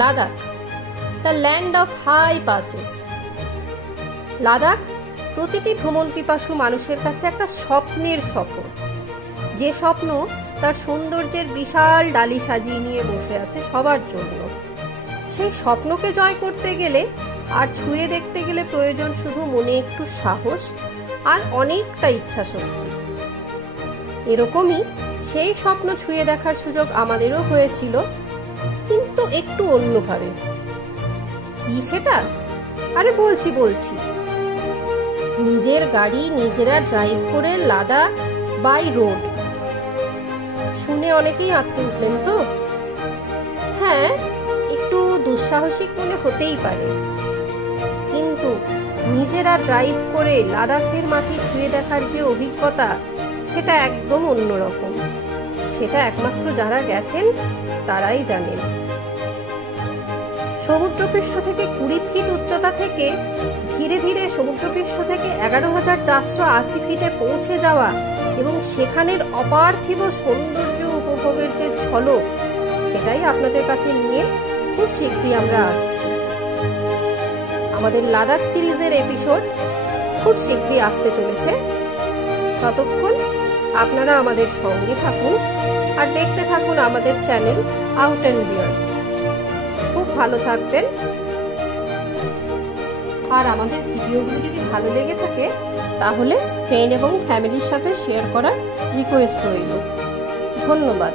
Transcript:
Ladakh, the land of high passes. Ladakh প্রতিটি ভ্রমণ পিপাসু মানুষের কাছে একটা স্বপ্নের সফর, যে স্বপ্ন তার সৌন্দর্যের বিশাল ডালি সাজিয়ে নিয়ে বসে আছে সবার জন্য। সেই স্বপ্নকে জয় করতে গেলে আর ছুঁয়ে দেখতে গেলে প্রয়োজন শুধু মনে একটু সাহস আর অনেকটা ইচ্ছা শক্তি। এরকমই সেই স্বপ্ন ছুঁয়ে দেখার সুযোগ আমাদেরও হয়েছিল, কিন্তু একটু অন্যভাবে। কি সেটা? আরে বলছি। নিজের গাড়ি নিজেরা ড্রাইভ করে লাদাখ বাই রোড। শুনে অনেকেই আঁতকে উঠলেন তো? হ্যাঁ, একটু দুঃসাহসিক মনে হতেই পারে, কিন্তু নিজেরা ড্রাইভ করে লাদাখের মাটি ছুঁয়ে দেখার যে অভিজ্ঞতা, সেটা একদম অন্যরকম। সেটা একমাত্র যারা গেছেন তারাই জানেন। সমুদ্রপৃষ্ঠ থেকে 20 ফিট উচ্চতা থেকে ধীরে ধীরে সমুদ্রপৃষ্ঠ থেকে 11,480 ফিটে পৌঁছে যাওয়া এবং সেখানের অপার্থিব সৌন্দর্য উপভোগের যে ঝলক, সেটাই আপনাদের কাছে নিয়ে খুব শীঘ্রই আমরা আসছি। আমাদের লাদাখ সিরিজের এপিসোড খুব শীঘ্রই আসতে চলেছে। ততক্ষণ আপনারা আমাদের সঙ্গে থাকুন আর দেখতে থাকুন আমাদের চ্যানেল আউট অ্যান্ড বিয়ন্ড। খুব ভালো থাকবেন। আর আমাদের ভিডিওগুলো যদি ভালো লেগে থাকে তাহলে ফ্রেন্ড এবং ফ্যামিলির সাথে শেয়ার করার রিকোয়েস্ট রইল। ধন্যবাদ।